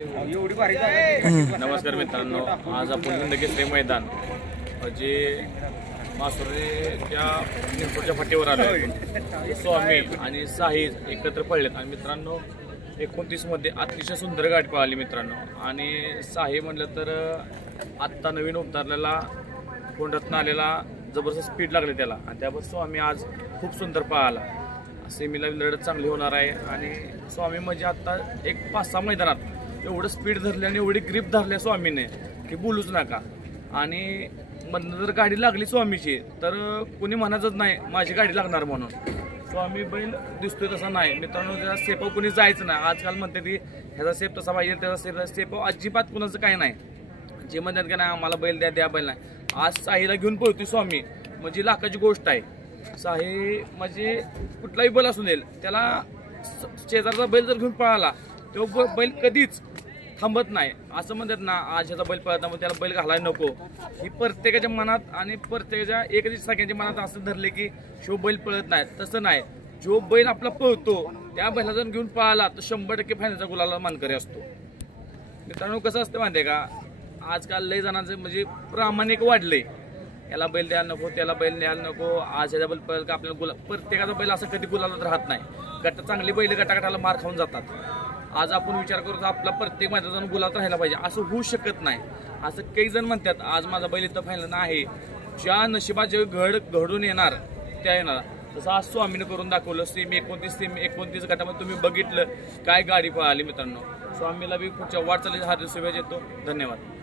नमस्कार मित्रांनो, आज आपण हिंदकेसरी मैदान जे मासुर्लीच्या निरपूरच्या फाटीवर आलो. स्वामी आणि साहिल एकत्र पडलेत आणि मित्रांनो 29 मध्ये अतिशय सुंदर गाडी पळाली मित्रांनो. आणि साहिल म्हटलं तर आत्ता नवीन उतरलेला कोंडातून आलेला जबरदस्त स्पीड लागले त्याला आणि त्यावर स्वामी आज खूप सुंदर पळाला. सेमीला लढत चांगली होणार आहे. आणि स्वामी म्हणजे आत्ता एक 5-6 मैदानात एवढं स्पीड धरले आणि एवढी ग्रीप धरल्या स्वामीने की बोलूच नका. आणि मधनं जर गाडी लागली स्वामीची तर कोणी म्हणायचंच नाही माझी गाडी लागणार म्हणून. स्वामी बैल दिसतोय तसा नाही मित्रांनो. त्याचा सेपाव कोणी जायचं नाही. आजकाल म्हणते की ह्याचा सेप तसा पाहिजे, त्याचा सेपाव अजिबात कुणाचं काय नाही. जे म्हणतात की नाही आम्हाला बैल द्या बैल नाही. आज साहीला घेऊन पळतोय स्वामी म्हणजे लाखाची गोष्ट आहे. साही म्हणजे कुठलाही बैल असू देईल त्याला शेजारचा बैल जर घेऊन पळाला तो बैल कधीच थांबत नाही. असं म्हणतात ना आज ह्याचा बैल पळत नाही त्याला बैल घालायला नको. ही प्रत्येकाच्या मनात आणि प्रत्येकाच्या एकच सगळ्यांच्या मनात असं धरले की शो बैल पळत नाही. तसं नाही. जो बैल आपला पळतो त्या बैला जर घेऊन पळाला तर 100% फायनलचा गुलाला मानकरी असतो. मित्रांनो कसं असतं माहिती आहे का, आजकाल लय जणांचं म्हणजे प्रामाणिक वाढले. याला बैल द्यायला नको, त्याला बैल द्यायला नको, आज ह्याचा बैल पळेल का आपल्याला गुलाल. प्रत्येकाचा बैल असं कधी गुलालात राहत नाही. गट चांगली बैल गटागटाला मार खाऊन जातात. आज आपण विचार करू आपला प्रत्येक मैदानात गुलाल राहायला पाहिजे असं होऊ शकत नाही. असं काही जण म्हणतात आज माझा बैल इथं फायनल नाही. ज्या नशिबात जे घडून येणार त्या येणार. तसं आज स्वामीने करून दाखवलं. सेमी 29 गटामध्ये तुम्ही बघितलं काय गाडी पळाली मित्रांनो. स्वामीला बी पुढच्या वाटचालीचा हार्दिक शुभेच्छा देतो. धन्यवाद.